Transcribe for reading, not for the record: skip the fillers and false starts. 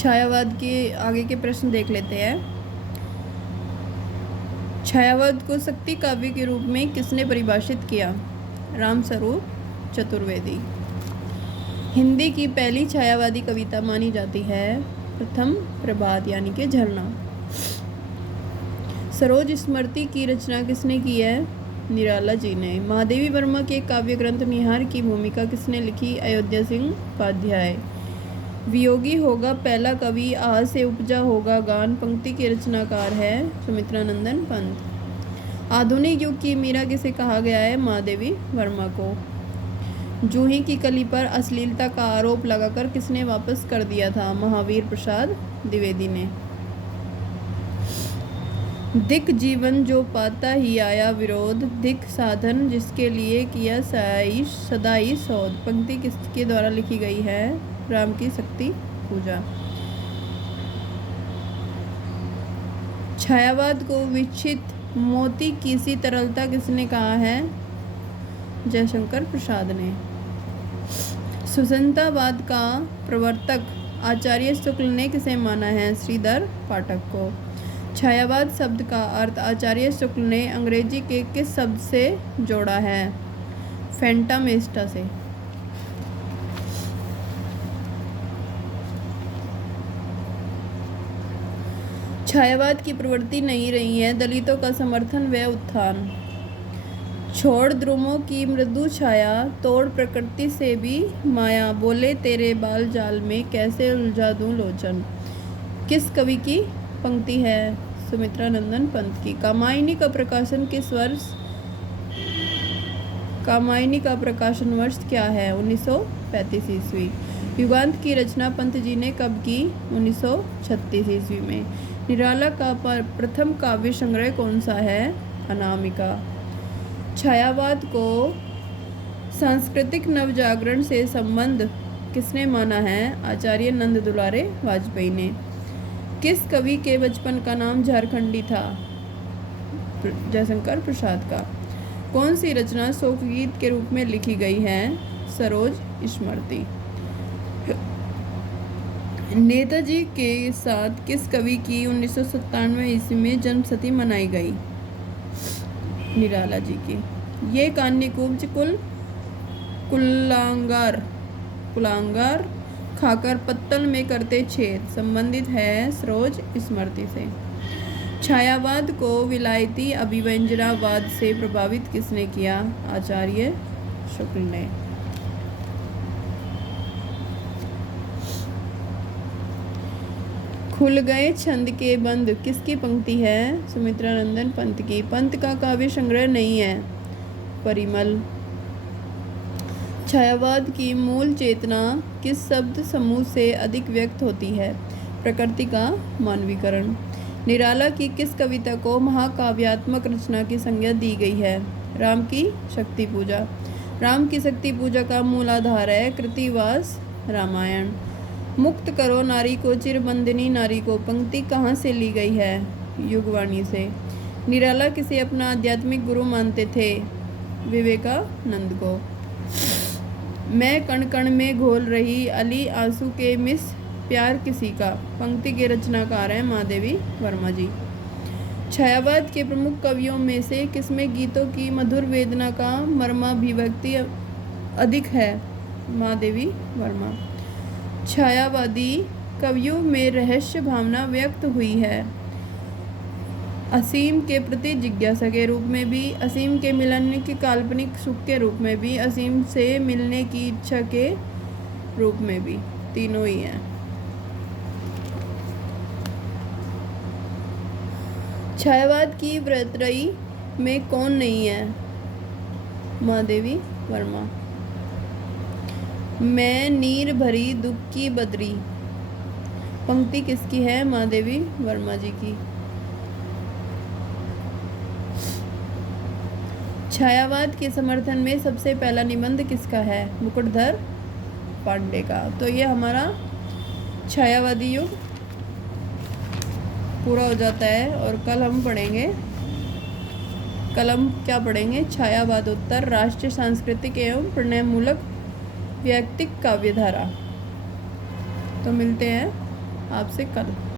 छायावाद के आगे के प्रश्न देख लेते हैं। छायावाद को शक्ति काव्य के रूप में किसने परिभाषित किया? रामस्वरूप चतुर्वेदी। हिंदी की पहली छायावादी कविता मानी जाती है प्रथम प्रभात यानी कि झरना। सरोज स्मृति की रचना किसने की है? निराला जी ने। महादेवी वर्मा के काव्य ग्रंथ निहार की भूमिका किसने लिखी? अयोध्या सिंह उपाध्याय। वियोगी होगा पहला कवि, आह से उपजा होगा गान पंक्ति के रचनाकार है सुमित्रानंदन पंत। आधुनिक युग की मीरा किसे कहा गया है? महादेवी वर्मा को। जूही की कली पर अश्लीलता का आरोप लगाकर किसने वापस कर दिया था? महावीर प्रसाद द्विवेदी ने। दिक जीवन जो पाता ही आया विरोध, दिक साधन जिसके लिए किया सदाई शोध पंक्ति किसके द्वारा लिखी गई है? राम की शक्ति पूजा। छायावाद को विकसित मोती की सी तरलता किसने कहा है? जयशंकर प्रसाद ने। सुसंतावाद का प्रवर्तक आचार्य शुक्ल ने किसे माना है? श्रीधर पाठक को। छायावाद शब्द का अर्थ आचार्य शुक्ल ने अंग्रेजी के किस शब्द से जोड़ा है? फैंटामेस्टा से। छायावाद की प्रवृत्ति नहीं रही है दलितों का समर्थन व उत्थान। छोड़ ध्रुवों की मृदु छाया, तोड़ प्रकृति से भी माया, बोले तेरे बाल जाल में कैसे उलझा दूं लोचन किस कवि की पंक्ति है? सुमित्रानंदन पंत की। कामायनी का प्रकाशन किस वर्ष? कामायनी का प्रकाशन वर्ष क्या है? 1935 ईस्वी। युगांत की रचना पंत जी ने कब की? 1936 ईस्वी में। निराला का प्रथम काव्य संग्रह कौन सा है? अनामिका। छायावाद को सांस्कृतिक नवजागरण से संबंध किसने माना है? आचार्य नंद दुलारे वाजपेयी ने। किस कवि के बचपन का नाम झारखंडी था? जयशंकर प्रसाद का। कौन सी रचना शोकगीत के रूप में लिखी गई है? सरोज स्मृति। नेताजी के साथ किस कवि की 1997 ईस्वी में जन्मशती मनाई गई? निराला जी की। ये कान्यकुब्ज कुलांगार खाकर पत्तल में करते छेद संबंधित है सरोज स्मृति से। छायावाद को विलायती अभिव्यंजनावाद से प्रभावित किसने किया? आचार्य शुक्ल ने। खुल गए छंद के बंद किसकी पंक्ति है? सुमित्रानंदन पंत की। पंत का काव्य संग्रह नहीं है परिमल। छायावाद की मूल चेतना किस शब्द समूह से अधिक व्यक्त होती है? प्रकृति का मानवीकरण। निराला की किस कविता को महाकाव्यात्मक रचना की संज्ञा दी गई है? राम की शक्ति पूजा। राम की शक्ति पूजा का मूल आधार है कृतिवास रामायण। मुक्त करो नारी को चिरबंदिनी नारी को पंक्ति कहाँ से ली गई है? युगवाणी से। निराला किसे अपना आध्यात्मिक गुरु मानते थे? विवेकानंद को। मैं कण कण में घोल रही अली आंसू के मिस प्यार किसी का पंक्ति के रचनाकार हैं महादेवी वर्मा जी। छायावाद के प्रमुख कवियों में से किसमें गीतों की मधुर वेदना का मर्माभिव्यक्ति अधिक है? महादेवी वर्मा। छायावादी कवियों में रहस्य भावना व्यक्त हुई है असीम के प्रति जिज्ञासा के रूप में भी, असीम के मिलन के काल्पनिक सुख के रूप में भी, असीम से मिलने की इच्छा के रूप में भी। तीनों ही हैं। छायावाद की व्रतरई में कौन नहीं है? महादेवी वर्मा। मैं नीर भरी दुख की बदरी पंक्ति किसकी है? महादेवी वर्मा जी की। छायावाद के समर्थन में सबसे पहला निबंध किसका है? मुकुटधर पांडे का। तो ये हमारा छायावादी युग पूरा हो जाता है और कल हम पढ़ेंगे, कल हम क्या पढ़ेंगे? छायावादोत्तर राष्ट्रीय सांस्कृतिक एवं प्रणयमूलक व्यक्तिक काव्यधारा। तो मिलते हैं आपसे कल।